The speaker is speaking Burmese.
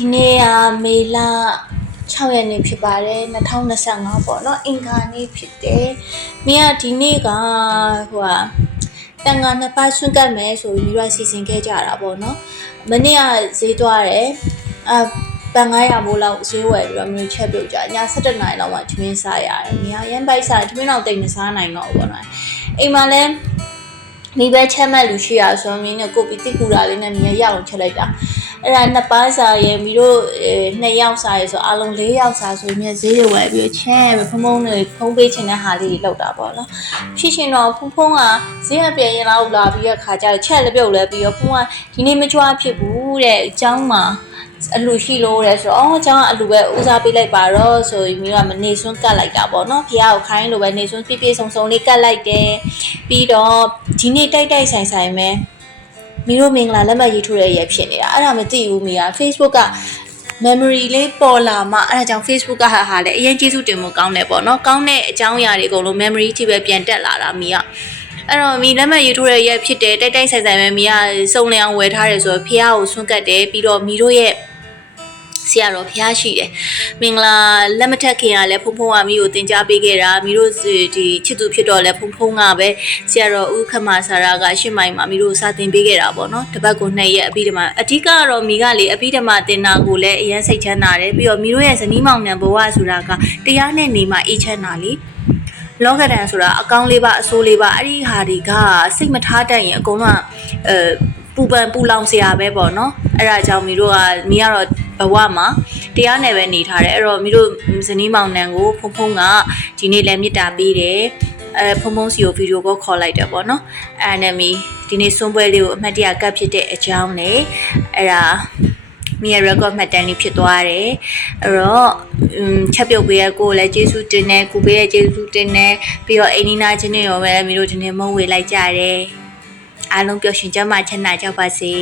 ဒီနေ့ကမေလ6ရက်နေ့ဖြစ်ပါတယ်2025ပေါ့နော်အင်္ဂါနေ့ဖြစ်တယ်မင်းကဒီနေ့ကတန်ခါနှစ်ပတ်ဆွန့်ကတ်မယ်ဆိုပြီးတော့စီစဉ်ခဲ့ကြတာပေါ့နော်မနေ့ကဈေးသွားတယ်ပန်900မိုးလောက်ဈေးဝယ်ပြီးတော့မျိုးချက်ပြုတ်ကြည7:00နာရီလောက်မှထမင်းစားရတယ်မင်းကရမ်းပိုက်စားထမင်းတော့တိတ်မစားနိုင်တော့ဘူးပေါ့နော်အိမ်မှာလည်းမိဘချက်မဲ့လူရှိရဆိုမင်းနဲ့ကိုပီတိကူတာလေးနဲ့မြင်ရအောင်ချက်လိုက်တာအဲ့ဒါနှစ်ပါးစားရင်ပြီးတော့2ယောက်စားရဆိုအလုံး4ယောက်စားဆိုမြင်ဈေးတွေဝယ်ပြီးချက်ဖုံးတွေဖုံးပေးချင်တဲ့ဟာလေးတွေလောက်တာပေါ့နော်ဖြစ်ရှင်တော့ဖုံးကဈေးကပြန်ရင်လောက်လာပြီးတဲ့ခါကျတော့ချက်လည်းပြုတ်လဲပြီးတော့ဖုံးကဒီနေ့မကြွားဖြစ်ဘူးတဲ့အเจ้าမှာအလူရှိလို့တဲ့ဆိုတော့အเจ้าကအလူပဲဦးစားပေးလိုက်ပါတော့ဆိုပြီးမျိုးကမနေစွန်းကတ်လိုက်တာပေါ့နော်ဖះကိုခိုင်းလို့ပဲနေစွန်းပြည့်ပြည့်စုံစုံလေးကတ်လိုက်တယ်ပြီးတော့ဒီနေ့တိုက်ဆိုင်ပဲမီတို့မင်္ဂလာလက်မှတ်ရေးထိုးရရဖြစ်နေတာအဲ့ဒါမသိဘူးမီက Facebook က memory လေးပေါ်လာမှအဲ့ဒါကြောင့် Facebook ကဟာလေအရင်ကျေးဇူးတင်ဖို့ကောင်းတယ်ပေါ့နော်ကောင်းတဲ့အကြောင်းအရာတွေအကုန်လုံး memory ထိပဲပြန်တက်လာတာမီကအဲ့တော့မီလက်မှတ်ရေးထိုးရရဖြစ်တယ်တိုက်ဆိုင်ပဲမီကစုံလင်အောင်ဝယ်ထားတယ်ဆိုတော့ဖះကိုဆွန့်ကတ်တယ်ပြီးတော့မီတို့ရဲ့ဆရာတော်ဖះရှိတယ်မင်္ဂလာလက်မထက်ခင်ကလည်းဖုံဖုံကမိကိုတင် जा ပေးခဲ့တာမိတို့ဒီချစ်သူဖြစ်တော့လဲဖုံဖုံကပဲဆရာတော်ဦးခမဆရာကရှစ်မိုင်မှာမိတို့စာတင်ပေးခဲ့တာပေါ့နော်တပတ်ကို2ရက်အပြီးတမအဓိကတော့မိကလေအပြီးတမတင်တာကိုလည်းအရင်စိတ်ချမ်းသာတယ်ပြီးတော့မိတို့ရဲ့ဇနီးမောင်နှံဘဝဆိုတာကတရားနဲ့နေမှအေးချမ်းသာလေလောကဒဏ်ဆိုတာအကောင်းလေးပါအဆိုးလေးပါအဲ့ဒီဟာတွေကစိတ်မထားတတ်ရင်အကုန်လုံးပူပန်ပူလောင်စရာပဲပေါ့နော်အဲ့ဒါကြောင့်မိတို့ကမိကတော့ဘဝမှာတရားနဲ့ပဲနေထားတယ်အဲ့တော့မိတို့ဇနီးမောင်နှံကိုဖုံဖုံကဒီနေ့လည်းမေတ္တာပေးတယ်ဖုံဖုံစီကိုဗီဒီယိုကောခေါ်လိုက်တယ်ပေါ့နော်အဲ့နဲ့မိဒီနေ့စွန့်ပွဲလေးကိုအမှတ်တရကပ်ဖြစ်တဲ့အကြောင်းနဲ့အဲ့ဒါမိရဲ့ record မှတ်တမ်းလေးဖြစ်သွားတယ်အဲ့တော့ချက်ပြုတ်ပေးရကိုလည်းကျေးဇူးတင်တယ်ကိုပေးရဲ့ကျေးဇူးတင်တယ်ပြီးတော့အိနီနာချင်းတွေရောပဲမိတို့ဒီနေ့မုံဝေလိုက်ကြတယ်အားလုံးပျော်ရွှင်ကြမှာချမ်းသာကြပါစေ